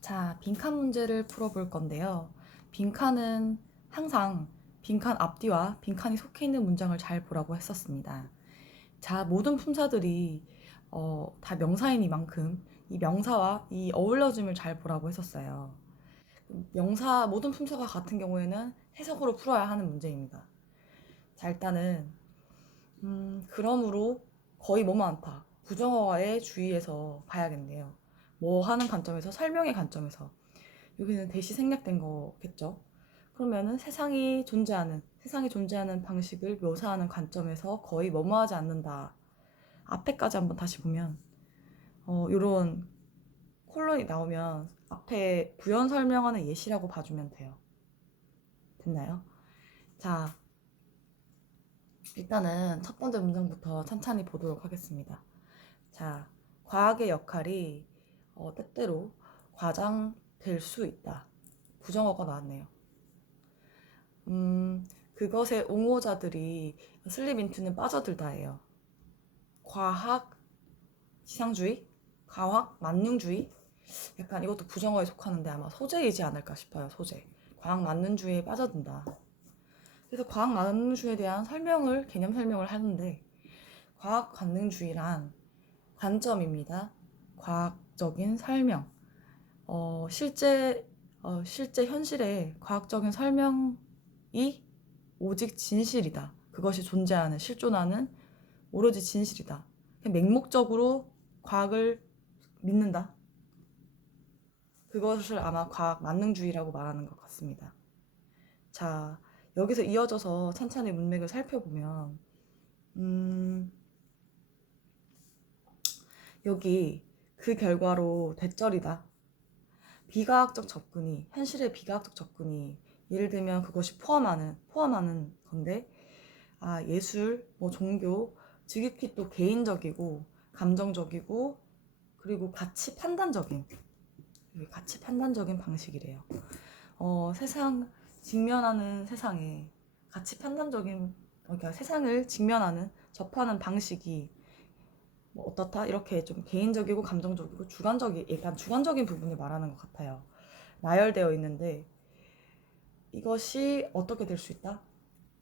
자, 빈칸 문제를 풀어볼 건데요. 빈칸은 항상 빈칸 앞뒤와 빈칸이 속해 있는 문장을 잘 보라고 했었습니다. 자, 모든 품사들이 다 명사이니만큼 이 명사와 이 어울러짐을 잘 보라고 했었어요. 모든 품사가 같은 경우에는 해석으로 풀어야 하는 문제입니다. 자, 일단은 그러므로 거의 뭐 많다. 부정어와의 주의에서 봐야겠네요. 뭐 하는 관점에서, 설명의 관점에서. 여기는 대시 생략된 거겠죠. 그러면은 세상이 존재하는 방식을 묘사하는 관점에서 거의 뭐뭐하지 않는다. 앞에까지 한번 다시 보면 요런 콜론이 나오면 앞에 부연 설명하는 예시라고 봐주면 돼요. 됐나요? 자, 일단은 첫 번째 문장부터 찬찬히 보도록 하겠습니다. 자, 과학의 역할이 때때로 과장될 수 있다. 부정어가 나왔네요. 그것의 옹호자들이 슬립 인투는 빠져들다예요. 과학 지상주의, 과학 만능주의, 약간 이것도 부정어에 속하는데 아마 소재이지 않을까 싶어요. 소재. 과학 만능주의에 빠져든다. 그래서 과학 만능주의에 대한 개념 설명을 하는데, 과학 만능주의란 관점입니다. 과학적인 설명. 실제 현실의 과학적인 설명이 오직 진실이다. 그것이 존재하는, 실존하는 오로지 진실이다. 맹목적으로 과학을 믿는다. 그것을 아마 과학 만능주의라고 말하는 것 같습니다. 자, 여기서 이어져서 찬찬히 문맥을 살펴보면 여기 그 결과로 대절이다. 현실의 비과학적 접근이 예를 들면 그것이 포함하는 건데, 예술, 종교, 지극히 또 개인적이고 감정적이고 그리고 가치 판단적인 방식이래요. 세상에 가치 판단적인, 그러니까 세상을 접하는 방식이 어떻다? 이렇게 좀 개인적이고 감정적이고 약간 주관적인 부분을 말하는 것 같아요. 나열되어 있는데 이것이 어떻게 될 수 있다?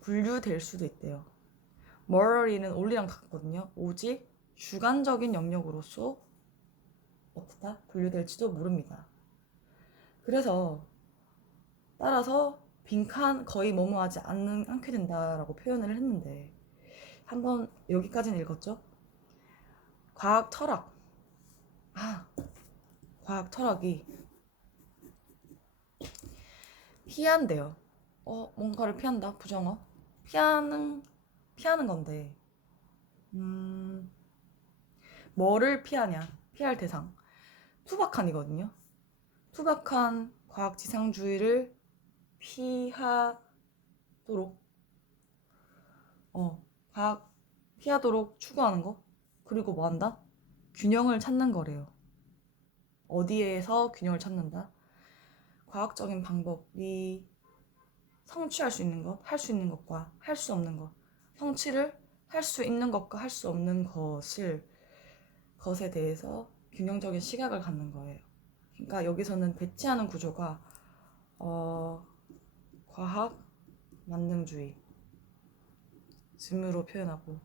분류될 수도 있대요. morally는 only랑 같거든요. 오직 주관적인 영역으로서 어떻다? 분류될지도 모릅니다. 그래서 따라서 빈칸 거의 뭐뭐하지 않게 된다라고 표현을 했는데, 한번 여기까지는 읽었죠? 과학 철학이 피한대요. 뭔가를 피한다? 부정어? 피하는 건데, 뭐를 피하냐? 피할 대상. 투박한이거든요. 투박한 과학 지상주의를 피하도록, 과학 피하도록 추구하는 거. 그리고 뭐 한다? 균형을 찾는 거래요. 어디에서 균형을 찾는다? 과학적인 방법이 성취할 수 있는 것, 할 수 있는 것과 할 수 없는 것, 성취를 할 수 있는 것과 할 수 없는 것에 대해서 균형적인 시각을 갖는 거예요. 그러니까 여기서는 대치하는 구조가 과학 만능주의 즈으로 표현하고,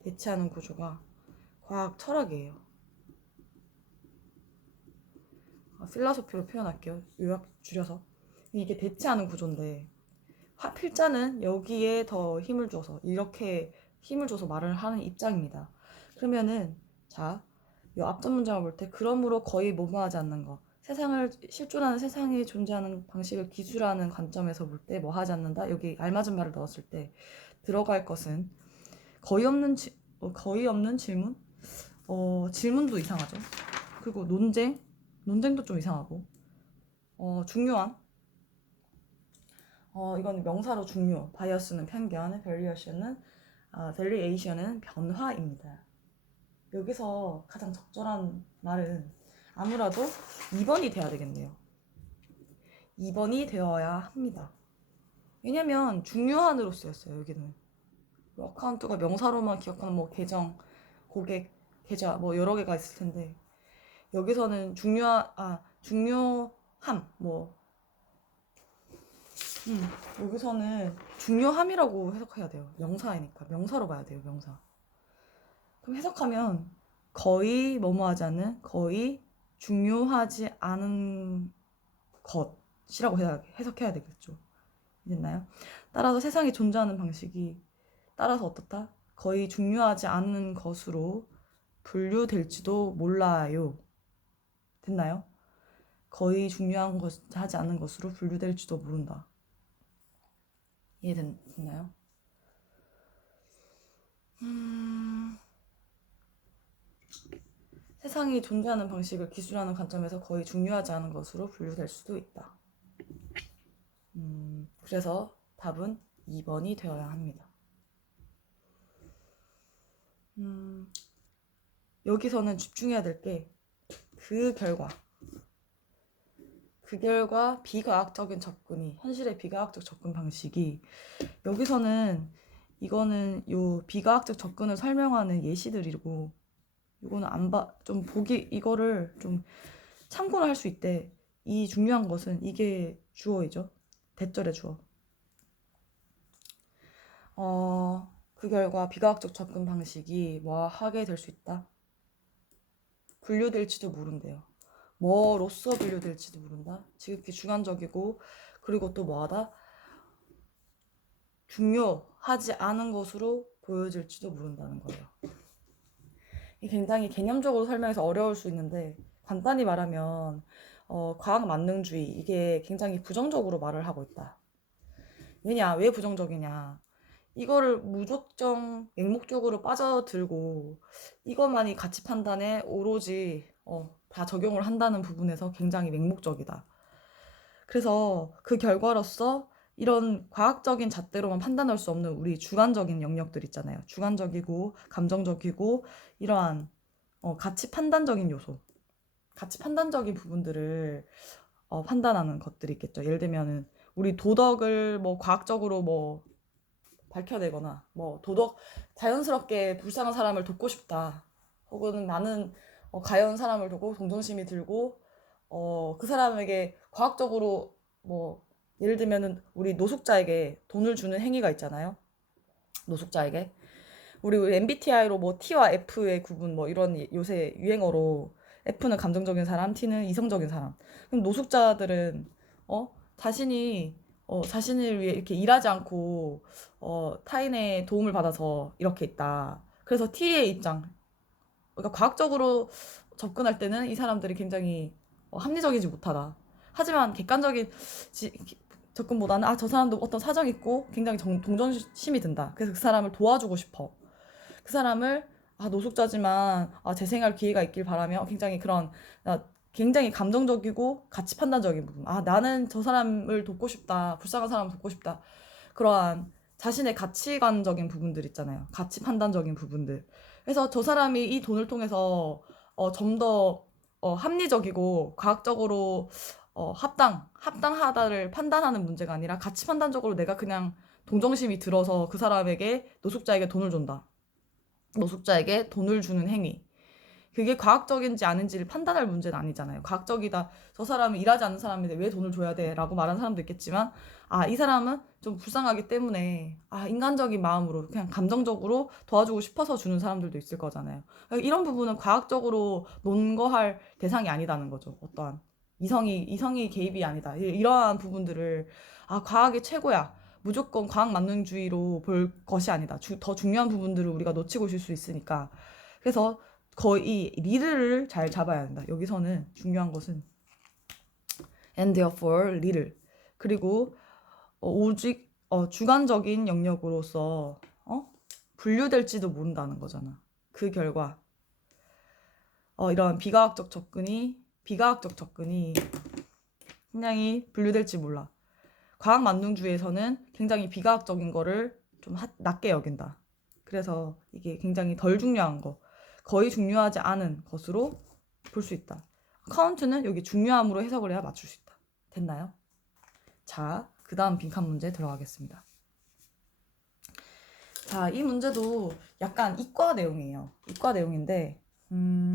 대치하는 구조가 과학 철학이에요. 필라소피로 표현할게요. 요약 줄여서. 이게 대치하는 구조인데, 필자는 여기에 더 이렇게 힘을 줘서 말을 하는 입장입니다. 그러면은, 자, 이 앞전 문장을 볼 때, 그러므로 거의 뭐뭐하지 않는 것. 실존하는 세상이 존재하는 방식을 기술하는 관점에서 볼 때 뭐 하지 않는다? 여기 알맞은 말을 넣었을 때 들어갈 것은 거의 없는 질문? 질문도 이상하죠. 그리고 논쟁도 좀 이상하고, 중요한, 이건 명사로 중요, 바이어스는 편견, 밸리에이션은 변화입니다. 여기서 가장 적절한 말은 아무래도 2번이 돼야 되겠네요. 2번이 되어야 합니다. 왜냐면 중요한으로 쓰였어요. 여기는 어카운트가 명사로만 기억하는 계정, 고객, 계좌 여러 개가 있을 텐데, 여기서는 중요함, 뭐, 여기서는 중요함이라고 해석해야 돼요. 명사이니까. 명사로 봐야 돼요, 명사. 그럼 해석하면 거의 뭐뭐하지 않은, 거의 중요하지 않은 것이라고 해석해야 되겠죠. 됐나요? 따라서 세상에 존재하는 방식이 따라서 어떻다? 거의 중요하지 않은 것으로 분류될지도 몰라요. 됐나요? 거의 중요한 것 하지 않은 것으로 분류될지도 모른다. 이해됐나요? 세상이 존재하는 방식을 기술하는 관점에서 거의 중요하지 않은 것으로 분류될 수도 있다. 그래서 답은 2번이 되어야 합니다. 여기서는 집중해야 될 게 그 결과 비과학적인 접근이, 현실의 비과학적 접근 방식이, 여기서는 이거는 요 비과학적 접근을 설명하는 예시들이고, 이거는 좀 보기, 이거를 좀 참고를 할 수 있대. 이 중요한 것은 이게 주어이죠. 대절의 주어. 그 결과 비과학적 접근 방식이 뭐 하게 될 수 있다. 분류될지도 모른대요. 뭐로써 분류될지도 모른다. 지극히 주관적이고, 그리고 또 뭐하다? 중요하지 않은 것으로 보여질지도 모른다는 거예요. 이 굉장히 개념적으로 설명해서 어려울 수 있는데, 간단히 말하면 과학 만능주의, 이게 굉장히 부정적으로 말을 하고 있다. 왜 부정적이냐? 이거를 무조건 맹목적으로 빠져들고 이것만이 가치 판단에 오로지 다 적용을 한다는 부분에서 굉장히 맹목적이다. 그래서 그 결과로서 이런 과학적인 잣대로만 판단할 수 없는 우리 주관적인 영역들 있잖아요. 주관적이고 감정적이고 이러한 가치 판단적인 요소, 가치 판단적인 부분들을 판단하는 것들이 있겠죠. 예를 들면은 우리 도덕을 뭐 과학적으로 뭐 밝혀내거나 뭐 자연스럽게 불쌍한 사람을 돕고 싶다, 혹은 나는 가연 사람을 돕고 동정심이 들고 그 사람에게 과학적으로 뭐 예를 들면은 우리 노숙자에게 돈을 주는 행위가 있잖아요. 노숙자에게 우리 MBTI로 뭐 T와 F의 구분, 뭐 이런 요새 유행어로, F는 감정적인 사람, T는 이성적인 사람. 그럼 노숙자들은 자신을 위해 이렇게 일하지 않고 타인의 도움을 받아서 이렇게 있다. 그래서 T의 입장, 그러니까 과학적으로 접근할 때는 이 사람들이 굉장히 합리적이지 못하다. 하지만 객관적인 접근보다는 저 사람도 어떤 사정이 있고 굉장히 동정심이 든다. 그래서 그 사람을 도와주고 싶어. 그 사람을 노숙자지만 재생할 기회가 있길 바라며 굉장히 감정적이고 가치 판단적인 부분. 나는 저 사람을 돕고 싶다. 불쌍한 사람을 돕고 싶다. 그러한 자신의 가치관적인 부분들 있잖아요. 가치 판단적인 부분들. 그래서 저 사람이 이 돈을 통해서 좀 더 합리적이고 과학적으로 합당하다를 판단하는 문제가 아니라 가치 판단적으로 내가 그냥 동정심이 들어서 그 사람에게, 노숙자에게 돈을 준다. 노숙자에게 돈을 주는 행위. 그게 과학적인지 아닌지를 판단할 문제는 아니잖아요. 과학적이다. 저 사람은 일하지 않는 사람인데 왜 돈을 줘야 돼? 라고 말하는 사람도 있겠지만, 이 사람은 좀 불쌍하기 때문에, 인간적인 마음으로, 그냥 감정적으로 도와주고 싶어서 주는 사람들도 있을 거잖아요. 이런 부분은 과학적으로 논거할 대상이 아니다는 거죠. 어떠한 이성이 개입이 아니다. 이러한 부분들을, 과학이 최고야. 무조건 과학 만능주의로 볼 것이 아니다. 더 중요한 부분들을 우리가 놓치고 있을 수 있으니까. 그래서 거의 리드를 잘 잡아야 한다. 여기서는 중요한 것은 and therefore 리드. 그리고 오직 주관적인 영역으로서 분류될지도 모른다는 거잖아. 그 결과 이런 비과학적 접근이 굉장히 분류될지 몰라. 과학 만능주의에서는 굉장히 비과학적인 거를 좀 낮게 여긴다. 그래서 이게 굉장히 덜 중요한 거, 거의 중요하지 않은 것으로 볼 수 있다. 카운트는 여기 중요함으로 해석을 해야 맞출 수 있다. 됐나요? 자, 그 다음 빈칸 문제 들어가겠습니다. 자, 이 문제도 약간 이과 내용이에요. 이과 내용인데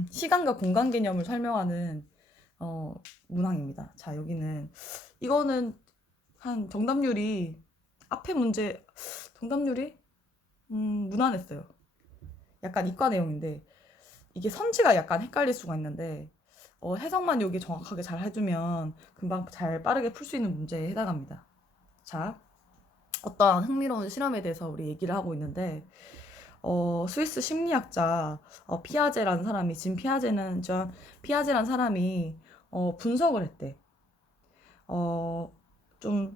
시간과 공간 개념을 설명하는 문항입니다. 자, 여기는 이거는 한 정답률이 앞에 문제 정답률이 무난했어요. 약간 이과 내용인데 이게 선지가 약간 헷갈릴 수가 있는데 해석만 여기 정확하게 잘 해주면 금방 잘 빠르게 풀 수 있는 문제에 해당합니다. 자, 어떤 흥미로운 실험에 대해서 우리 얘기를 하고 있는데 스위스 심리학자 피아제라는 사람이 피아제라는 사람이 분석을 했대. 좀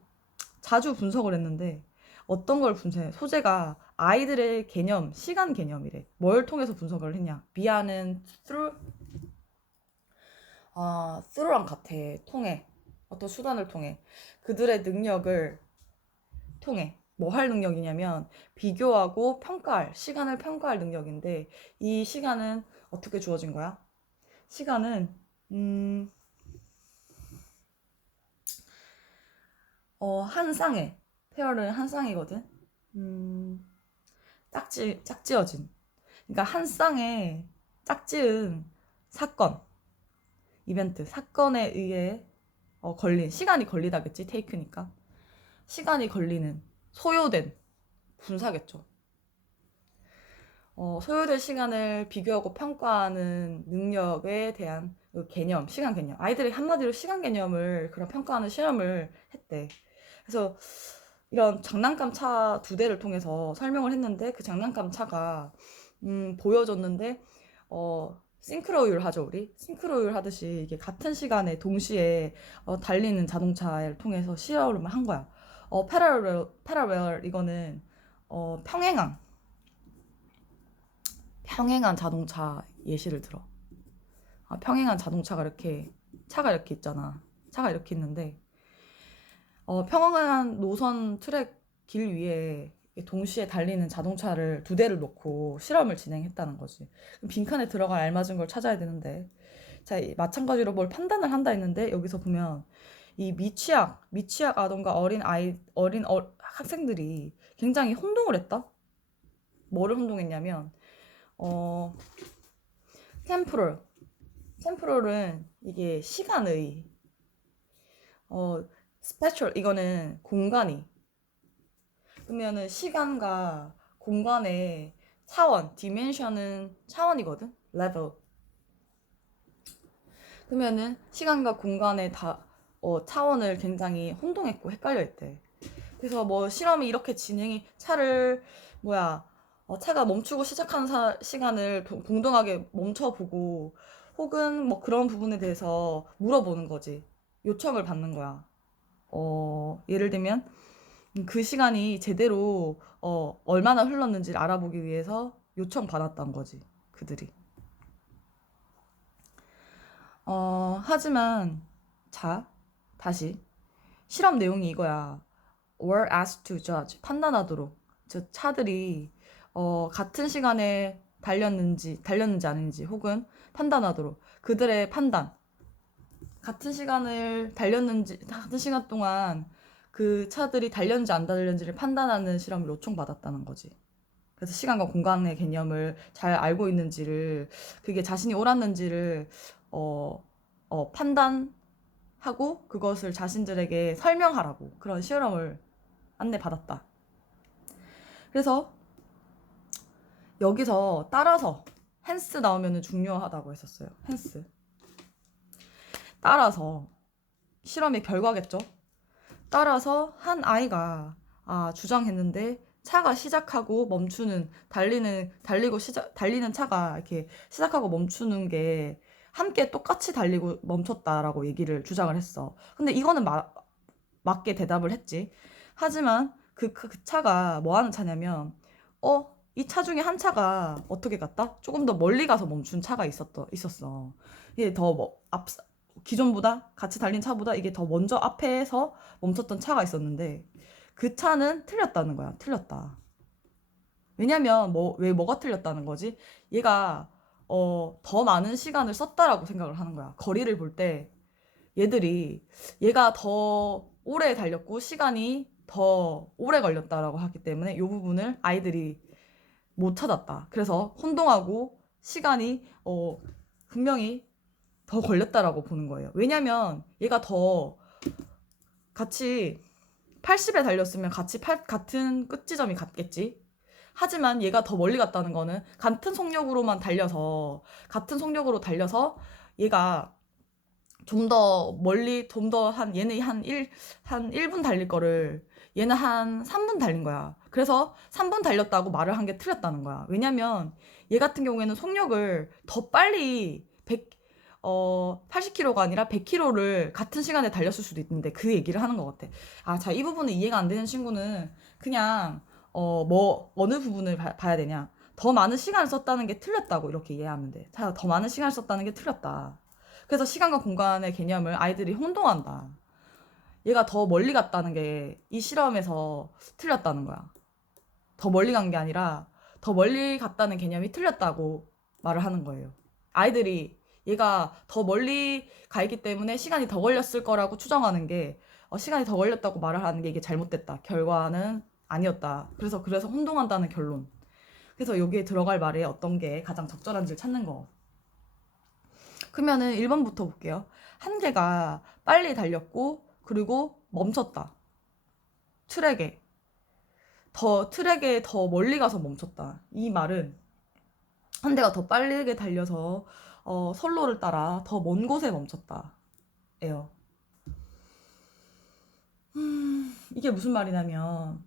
자주 분석을 했는데 어떤 걸 분석해? 소재가 아이들의 개념, 시간 개념이래. 뭘 통해서 분석을 했냐? 비아는 through랑 같아. 통해. 어떤 수단을 통해. 그들의 능력을 통해. 뭐 할 능력이냐면 비교하고 평가할, 시간을 평가할 능력인데 이 시간은 어떻게 주어진 거야? 시간은 한 쌍에 페어는 한 쌍이거든. 짝지어진. 그러니까 한 쌍에 짝지은 사건, 이벤트, 사건에 의해 걸린 시간이 걸리다겠지. 테이크니까 시간이 걸리는 소요된 분사겠죠. 소요될 시간을 비교하고 평가하는 능력에 대한 그 개념, 시간 개념. 아이들이 한마디로 시간 개념을 그런 평가하는 실험을 했대. 그래서 이런 장난감 차 2대를 통해서 설명을 했는데 그 장난감 차가 보여줬는데 싱크로율 하죠, 우리. 싱크로율 하듯이 이게 같은 시간에 동시에 달리는 자동차를 통해서 실험을 한 거야. 패러렐 이거는 평행한 자동차 예시를 들어. 평행한 자동차가 차가 이렇게 있잖아. 차가 이렇게 있는데 평행한 노선 트랙 길 위에 동시에 달리는 자동차를 2대를 놓고 실험을 진행했다는 거지. 그럼 빈칸에 들어갈 알맞은 걸 찾아야 되는데, 자, 마찬가지로 뭘 판단을 한다 했는데 여기서 보면 이 미취학 아동과 학생들이 굉장히 혼동을 했다. 뭐를 혼동했냐면 템포럴은 이게 시간의 스페셜 이거는 공간이 그러면은 시간과 공간의 차원 디멘션은 차원이거든 레벨 그러면은 시간과 공간의 차원을 굉장히 혼동했고 헷갈려 있대. 그래서 뭐 실험이 이렇게 진행이 차가 멈추고 시작하는 시간을 동등하게 멈춰보고 혹은 뭐 그런 부분에 대해서 물어보는 거지. 요청을 받는 거야. 예를 들면 그 시간이 제대로 얼마나 흘렀는지를 알아보기 위해서 요청받았던 거지. 그들이. 하지만 자, 다시 실험 내용이 이거야. were asked to judge. 판단하도록. 즉 차들이 같은 시간에 달렸는지 아닌지 혹은 판단하도록. 그들의 판단. 같은 시간 동안 그 차들이 달렸는지 안 달렸는지를 판단하는 실험을 요청받았다는 거지. 그래서 시간과 공간의 개념을 잘 알고 있는지를, 그게 자신이 옳았는지를, 판단하고 그것을 자신들에게 설명하라고 그런 실험을 안내받았다. 그래서 여기서 따라서 헨스 나오면 중요하다고 했었어요. 헨스. 따라서 실험의 결과겠죠. 따라서 한 아이가 주장했는데 차가 시작하고 멈추는 달리는 차가 이렇게 시작하고 멈추는 게 함께 똑같이 달리고 멈췄다라고 얘기를 주장을 했어. 근데 이거는 맞게 대답을 했지. 하지만 그 차가 뭐 하는 차냐면 이 차 중에 한 차가 어떻게 갔다? 조금 더 멀리 가서 멈춘 차가 있었어. 이게 기존보다 같이 달린 차보다 이게 더 먼저 앞에서 멈췄던 차가 있었는데 그 차는 틀렸다는 거야. 틀렸다. 왜냐면 왜 뭐가 틀렸다는 거지? 얘가 더 많은 시간을 썼다라고 생각을 하는 거야. 거리를 볼 때 얘가 더 오래 달렸고 시간이 더 오래 걸렸다라고 하기 때문에 이 부분을 아이들이 못 찾았다. 그래서 혼동하고 시간이 분명히 더 걸렸다라고 보는 거예요. 왜냐면 얘가 더 같이 80에 달렸으면 같은 끝지점이 같겠지. 하지만 얘가 더 멀리 갔다는 거는 같은 속력으로 달려서 얘가 좀 더 멀리, 얘는 한 1분 달릴 거를 얘는 한 3분 달린 거야. 그래서 3분 달렸다고 말을 한 게 틀렸다는 거야. 왜냐면 얘 같은 경우에는 속력을 더 빨리 80km가 아니라 100km를 같은 시간에 달렸을 수도 있는데 그 얘기를 하는 것 같아. 아, 자, 이 부분은 이해가 안 되는 친구는 그냥, 어느 부분을 봐야 되냐. 더 많은 시간을 썼다는 게 틀렸다고 이렇게 이해하면 돼. 자, 더 많은 시간을 썼다는 게 틀렸다. 그래서 시간과 공간의 개념을 아이들이 혼동한다. 얘가 더 멀리 갔다는 게 이 실험에서 틀렸다는 거야. 더 멀리 간 게 아니라 더 멀리 갔다는 개념이 틀렸다고 말을 하는 거예요. 아이들이 얘가 더 멀리 가 있기 때문에 시간이 더 걸렸을 거라고 추정하는 게 시간이 더 걸렸다고 말을 하는 게 이게 잘못됐다. 결과는 아니었다. 그래서 혼동한다는 결론. 그래서 여기에 들어갈 말에 어떤 게 가장 적절한지를 찾는 거. 그러면은 1번부터 볼게요. 한 개가 빨리 달렸고 그리고 멈췄다. 트랙에 더 멀리 가서 멈췄다. 이 말은 한 대가 더 빠르게 달려서 선로를 따라 더 먼 곳에 멈췄다. 예요. 이게 무슨 말이냐면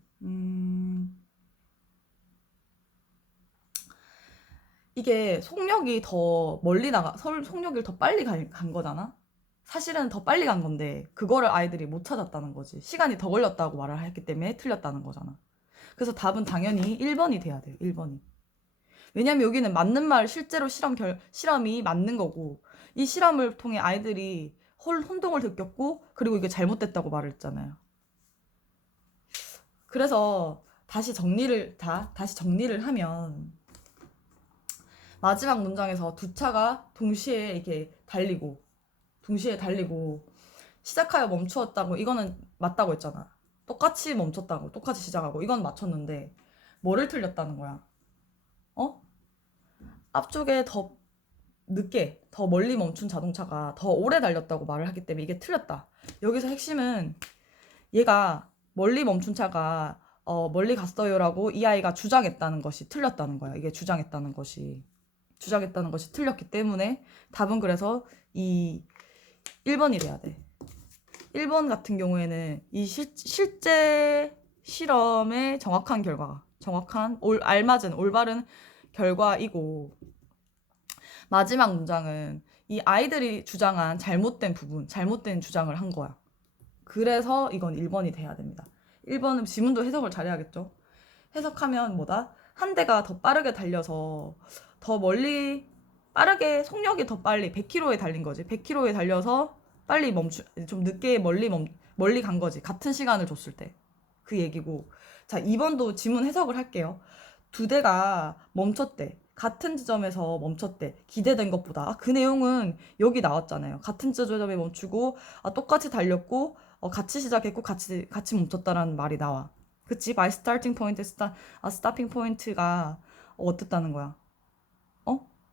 이게 속력이 더 멀리 속력이 더 빨리 간 거잖아. 사실은 더 빨리 간 건데 그거를 아이들이 못 찾았다는 거지. 시간이 더 걸렸다고 말을 했기 때문에 틀렸다는 거잖아. 그래서 답은 당연히 1번이 돼야 돼요. 1번이. 왜냐면 여기는 맞는 말 실제로 실험이 맞는 거고 이 실험을 통해 아이들이 혼동을 느꼈고 그리고 이게 잘못됐다고 말을 했잖아요. 그래서 다시 정리를 하면 마지막 문장에서 두 차가 동시에 달리고 시작하여 멈추었다고 이거는 맞다고 했잖아. 똑같이 멈췄다고 똑같이 시작하고 이건 맞췄는데 뭐를 틀렸다는 거야? 앞쪽에 더 늦게 더 멀리 멈춘 자동차가 더 오래 달렸다고 말을 하기 때문에 이게 틀렸다. 여기서 핵심은 얘가 멀리 멈춘 차가 멀리 갔어요라고 이 아이가 주장했다는 것이 틀렸다는 거야. 이게 주장했다는 것이 틀렸기 때문에 답은 그래서 이 1번이 돼야 돼. 1번 같은 경우에는 이 실제 실험의 정확한 결과가 알맞은 올바른 결과이고 마지막 문장은 이 아이들이 주장한 잘못된 주장을 한 거야. 그래서 이건 1번이 돼야 됩니다. 1번은 지문도 해석을 잘해야겠죠. 해석하면 뭐다? 한 대가 더 빠르게 달려서 더 멀리 빠르게 속력이 더 빨리 100km에 달린 거지. 100km에 달려서 빨리 좀 늦게 멀리 간 거지. 같은 시간을 줬을 때. 그 얘기고. 자, 2번도 지문 해석을 할게요. 두 대가 멈췄대. 같은 지점에서 멈췄대. 기대된 것보다. 그 내용은 여기 나왔잖아요. 같은 지점에 멈추고 똑같이 달렸고 같이 시작했고 같이 멈췄다라는 말이 나와. 그치? My starting point, stopping point가 어땠다는 거야?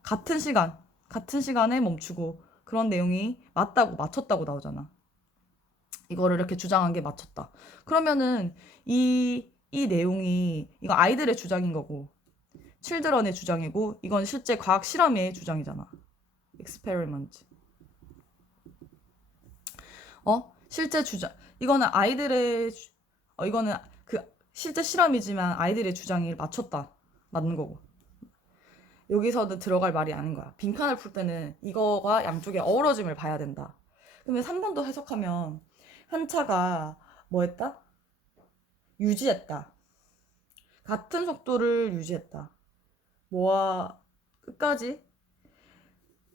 같은 시간에 멈추고 그런 내용이 맞췄다고 나오잖아. 이거를 이렇게 주장한 게 맞췄다. 그러면은 이 내용이 이거 아이들의 주장인 거고 칠드런의 주장이고 이건 실제 과학 실험의 주장이잖아. experiment. 실제 주장. 이거는 이거는 그 실제 실험이지만 아이들의 주장이 맞췄다. 맞는 거고. 여기서도 들어갈 말이 아닌 거야. 빈칸을 풀 때는 이거가 양쪽의 어우러짐을 봐야 된다. 그러면 3번도 해석하면 한 차가 뭐 했다? 유지했다. 같은 속도를 유지했다. 뭐와 끝까지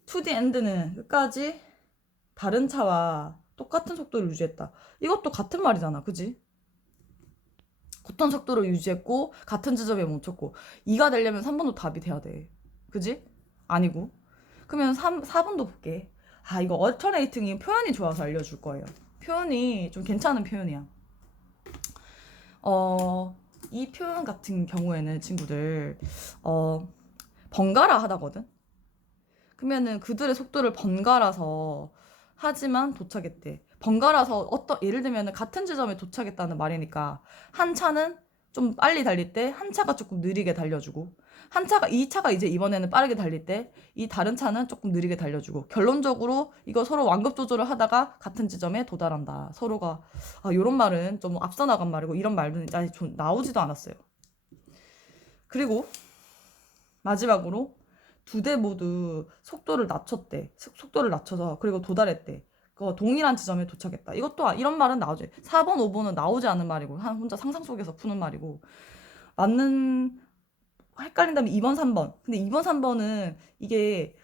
to the end는 끝까지 다른 차와 똑같은 속도를 유지했다. 이것도 같은 말이잖아. 그지? 같은 속도를 유지했고 같은 지점에 멈췄고 2가 되려면 3번도 답이 돼야 돼. 그지? 아니고. 그러면 4번도 볼게. 이거 alternating이 표현이 좋아서 알려줄 거예요. 표현이 좀 괜찮은 표현이야. 이 표현 같은 경우에는 친구들 번갈아 하다거든. 그러면은 그들의 속도를 번갈아서 하지만 도착했대. 번갈아서 예를 들면 같은 지점에 도착했다는 말이니까 한 차는 좀 빨리 달릴 때 한 차가 조금 느리게 달려주고 이 차가 이제 이번에는 빠르게 달릴 때 이 다른 차는 조금 느리게 달려주고 결론적으로 이거 서로 완급 조절을 하다가 같은 지점에 도달한다. 서로가 이런 말은 좀 앞서 나간 말이고 이런 말은 아직 나오지도 않았어요. 그리고 마지막으로 두 대 모두 속도를 낮췄대. 속도를 낮춰서 그리고 도달했대. 동일한 지점에 도착했다. 이것도 이런 말은 나오지. 4번, 5번은 나오지 않은 말이고 혼자 상상 속에서 푸는 말이고 맞는 헷갈린다면 2번, 3번. 근데 2번, 3번은 이게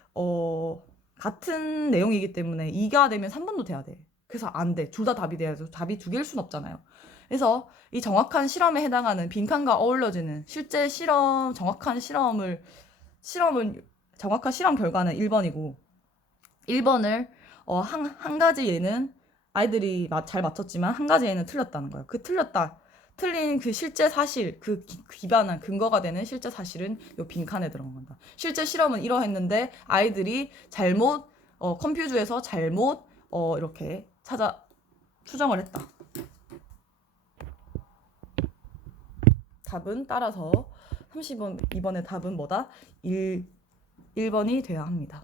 같은 내용이기 때문에 2가 되면 3번도 돼야 돼. 그래서 안 돼. 둘 다 답이 돼야죠. 답이 두 개일 순 없잖아요. 그래서 이 정확한 실험에 해당하는 빈칸과 어울려지는 실제 정확한 정확한 실험 결과는 1번이고 1번을 한 가지 예는 아이들이 잘 맞췄지만 한 가지 예는 틀렸다는 거예요. 틀린 그 실제 사실, 기반한 근거가 되는 실제 사실은 요 빈칸에 들어간 건다. 실제 실험은 이러했는데 아이들이 잘못 컴퓨터에서 잘못 이렇게 추정을 했다. 답은 따라서 32번의 답은 뭐다? 1번이 돼야 합니다.